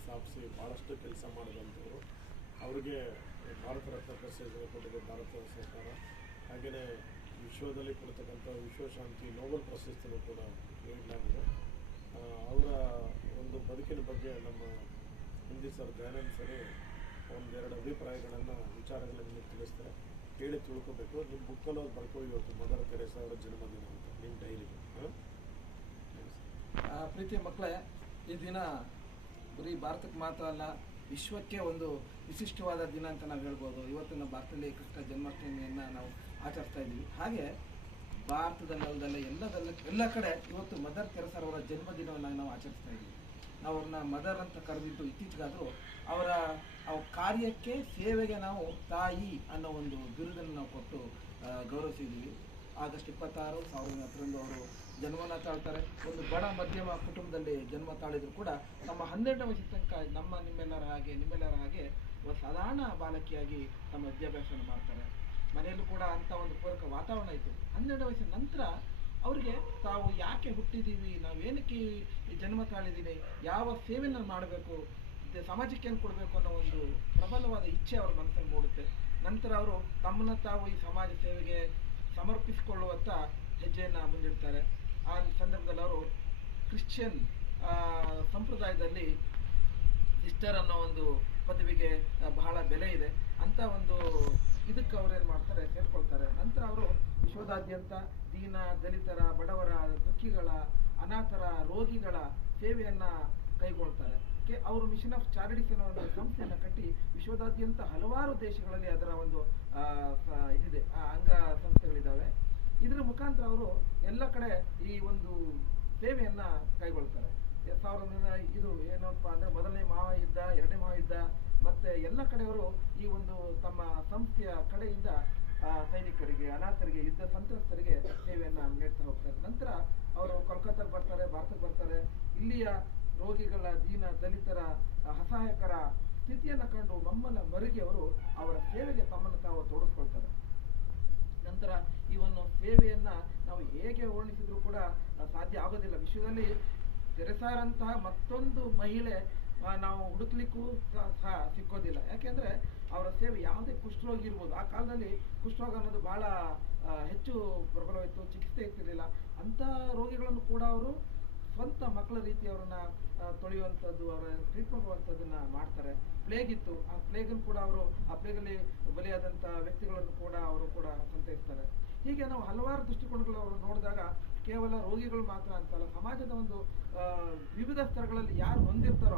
ಸ್ಥಾಪಿಸಿ ಭಾಳಷ್ಟು ಕೆಲಸ ಮಾಡಿದಂಥವರು. ಅವರಿಗೆ ಭಾರತ ರತ್ನ ಪ್ರಶಸ್ತಿ ಕೊಟ್ಟಿದೆ ಭಾರತ ಸರ್ಕಾರ. ಹಾಗೆಯೇ ವಿಶ್ವದಲ್ಲಿ ಕೊಡ್ತಕ್ಕಂಥ ವಿಶ್ವಶಾಂತಿ ನೋಬೆಲ್ ಪ್ರಶಸ್ತಿನೂ ಕೂಡ ನೀಡಲಾಗಿದೆ. ಅವರ ಒಂದು ಬದುಕಿನ ಬಗ್ಗೆ ನಮ್ಮ ಹಿಂದಿ ಸರ್ ದಯಾನಂದ್ ಸರ್ ಒಂದೆರಡು ಅಭಿಪ್ರಾಯಗಳನ್ನು ವಿಚಾರಗಳನ್ನು ತಿಳಿಸ್ತಾರೆ. ಕೇಳಿ ತಿಳ್ಕೊಬೇಕು. ನಿಮ್ಮ ಬುಕ್ಕಲ್ಲಿ ಅವ್ರು ಬರ್ಕೋ, ಇವತ್ತು ಮದರ್ ತೆರೇಸಾ ಅವರ ಜನ್ಮದಿನ ಅಂತ ನಿಮ್ಮ ಡೈರಿಗೆ. ಪ್ರೀತಿಯ ಮಕ್ಕಳೇ, ಈ ದಿನ ಬರೀ ಭಾರತಕ್ಕೆ ಮಾತ್ರ ಅಲ್ಲ, ವಿಶ್ವಕ್ಕೆ ಒಂದು ವಿಶಿಷ್ಟವಾದ ದಿನ ಅಂತ ನಾವು ಹೇಳ್ಬೋದು. ಇವತ್ತಿನ ಭಾರತದಲ್ಲಿ ಕೃಷ್ಣ ಜನ್ಮಾಷ್ಟಮಿಯನ್ನು ನಾವು ಆಚರಿಸ್ತಾ ಇದ್ದೀವಿ. ಹಾಗೆ ಭಾರತದಲ್ಲೇ ಎಲ್ಲ ಕಡೆ ಇವತ್ತು ಮದರ್ ತೆರೇಸಾರವರ ಜನ್ಮದಿನವನ್ನು ನಾವು ಆಚರಿಸ್ತಾ ಇದ್ದೀವಿ. ನಾವು ಅವ್ರನ್ನ ಮದರ್ ಅಂತ ಕರೆದಿದ್ದು ಇತ್ತೀಚೆಗಾದರೂ ಅವರ ಕಾರ್ಯಕ್ಕೆ, ಸೇವೆಗೆ ನಾವು ತಾಯಿ ಅನ್ನೋ ಒಂದು ಬಿರುದನ್ನು ನಾವು ಕೊಟ್ಟು ಗೌರವಿಸಿದ್ದೀವಿ. ಆಗಸ್ಟ್ 26, 1910 ಅವರು ಜನ್ಮನ ತಾಳ್ತಾರೆ. ಒಂದು ಬಡ ಮಧ್ಯಮ ಕುಟುಂಬದಲ್ಲಿ ಜನ್ಮ ತಾಳಿದ್ರು ಕೂಡ ತಮ್ಮ 12ನೇ ವಯಸ್ಸಿನ ತನಕ ನಿಮ್ಮೆಲ್ಲರ ಹಾಗೆ ಒಂದು ಸಾಧಾರಣ ಬಾಲಕಿಯಾಗಿ ತಮ್ಮ ವಿದ್ಯಾಭ್ಯಾಸವನ್ನು ಮಾಡ್ತಾರೆ. ಮನೆಯಲ್ಲೂ ಕೂಡ ಅಂಥ ಒಂದು ಪೂರಕ ವಾತಾವರಣ ಇತ್ತು. 12ನೇ ವಯಸ್ಸಿನ ನಂತರ ಅವರಿಗೆ ತಾವು ಯಾಕೆ ಹುಟ್ಟಿದ್ದೀವಿ, ನಾವೇನಕ್ಕೆ ಈ ಜನ್ಮ ತಾಳಿದ್ದೀನಿ, ಯಾವ ಸೇವೆಯನ್ನು ಮಾಡಬೇಕು, ಸಮಾಜಕ್ಕೆ ಏನು ಕೊಡಬೇಕು ಅನ್ನೋ ಒಂದು ಪ್ರಬಲವಾದ ಇಚ್ಛೆ ಅವ್ರ ಮನಸ್ಸಲ್ಲಿ ಮೂಡುತ್ತೆ. ನಂತರ ಅವರು ತಮ್ಮನ್ನು ತಾವು ಈ ಸಮಾಜ ಸೇವೆಗೆ ಸಮರ್ಪಿಸಿಕೊಳ್ಳುವಂಥ ಹೆಜ್ಜೆಯನ್ನು ಮುಂದಿಡ್ತಾರೆ. ಆ ಸಂದರ್ಭದಲ್ಲಿ ಅವರು ಕ್ರಿಶ್ಚಿಯನ್ ಸಂಪ್ರದಾಯದಲ್ಲಿ ಸಿಸ್ಟರ್ ಅನ್ನೋ ಒಂದು ಪದವಿಗೆ ಬಹಳ ಬೆಲೆ ಇದೆ. ಅಂಥ ಒಂದು ಇದಕ್ಕೆ ಅವ್ರೇನು ಮಾಡ್ತಾರೆ, ಸೇರ್ಕೊಳ್ತಾರೆ. ನಂತರ ಅವರು ವಿಶ್ವದಾದ್ಯಂತ ದೀನ ದಲಿತರ, ಬಡವರ, ದುಃಖಿಗಳ, ಅನಾಥರ, ರೋಗಿಗಳ ಸೇವೆಯನ್ನು ಕೈಗೊಳ್ತಾರೆ. ಅವರು ಮಿಷನ್ ಆಫ್ ಚಾರಿಟೀಸ್ ಅನ್ನೋ ಒಂದು ಸಂಸ್ಥೆಯನ್ನು ಕಟ್ಟಿ ವಿಶ್ವದಾದ್ಯಂತ ಹಲವಾರು ದೇಶಗಳಲ್ಲಿ ಅದರ ಒಂದು ಇದಿದೆ, ಅಂಗ ಸಂಸ್ಥೆಗಳಿದ್ದಾವೆ. ಇದರ ಮುಖಾಂತರ ಅವರು ಎಲ್ಲ ಕಡೆ ಈ ಒಂದು ಸೇವೆಯನ್ನು ಕೈಗೊಳ್ತಾರೆ. ಇದು ಏನಪ್ಪ ಅಂದರೆ, ಮೊದಲನೇ ಮಹಾಯುದ್ಧ, ಎರಡನೇ ಮಹಾಯುದ್ಧ ಮತ್ತು ಎಲ್ಲ ಕಡೆಯವರು ಈ ಒಂದು ತಮ್ಮ ಸಂಸ್ಥೆಯ ಕಡೆಯಿಂದ ಸೈನಿಕರಿಗೆ, ಅನಾಥರಿಗೆ, ಯುದ್ಧ ಸಂತ್ರಸ್ತರಿಗೆ ಸೇವೆಯನ್ನು ನೀಡ್ತಾ ಹೋಗ್ತಾರೆ. ನಂತರ ಅವರು ಕೋಲ್ಕತ್ತಾಗೆ ಬರ್ತಾರೆ, ಭಾರತಕ್ಕೆ ಬರ್ತಾರೆ. ಇಲ್ಲಿಯ ರೋಗಿಗಳ, ದೀನ ದಲಿತರ, ಅಸಹಾಯಕರ ಸ್ಥಿತಿಯನ್ನು ಕಂಡು ಮಮ್ಮಲ ಮರುಗಿ ಅವರು ಅವರ ಸೇವೆಗೆ ತಮ್ಮನ್ನು ತಾವು ತೊಡಗಿಸ್ಕೊಳ್ತಾರೆ. ನಂತರ ಈ ಒಂದು ಸೇವೆಯನ್ನು ನಾವು ಹೇಗೆ ವರ್ಣಿಸಿದ್ರು ಕೂಡ ಸಾಧ್ಯ ಆಗೋದಿಲ್ಲ. ವಿಶ್ವದಲ್ಲಿ ತೆರೇಸಾರಂತಹ ಮತ್ತೊಂದು ಮಹಿಳೆ ನಾವು ಹುಡುಕ್ಲಿಕ್ಕೂ ಸಹ ಸಿಕ್ಕೋದಿಲ್ಲ. ಯಾಕೆಂದರೆ ಅವರ ಸೇವೆ ಯಾವುದೇ ಕುಷ್ಠರೋಗಿ ಇರ್ಬೋದು. ಆ ಕಾಲದಲ್ಲಿ ಕುಷ್ಠರೋಗ ಅನ್ನೋದು ಭಾಳ ಹೆಚ್ಚು ಪ್ರಬಲವಿತ್ತು, ಚಿಕಿತ್ಸೆ ಇರ್ತಿರಲಿಲ್ಲ. ಅಂಥ ರೋಗಿಗಳನ್ನು ಕೂಡ ಅವರು ಸ್ವಂತ ಮಕ್ಕಳ ರೀತಿ ಅವರನ್ನ ತೊಳೆಯುವಂಥದ್ದು, ಅವರ ಟ್ರೀಟ್ ಮಾಡುವಂಥದ್ದನ್ನು ಮಾಡ್ತಾರೆ. ಪ್ಲೇಗ್ ಇತ್ತು, ಆ ಪ್ಲೇಗನ್ನು ಕೂಡ ಅವರು, ಆ ಪ್ಲೇಗಲ್ಲಿ ಬಲಿಯಾದಂಥ ವ್ಯಕ್ತಿಗಳನ್ನು ಕೂಡ ಅವರು ಕೂಡ ಸಂತೈಸ್ತಾರೆ. ಹೀಗೆ ನಾವು ಹಲವಾರು ದೃಷ್ಟಿಕೋನಗಳು ಅವರು ನೋಡಿದಾಗ ಕೇವಲ ರೋಗಿಗಳು ಮಾತ್ರ ಅಂತಲ್ಲ, ಸಮಾಜದ ಒಂದು ವಿವಿಧ ಸ್ತರಗಳಲ್ಲಿ ಯಾರು ಹೊಂದಿರ್ತಾರೋ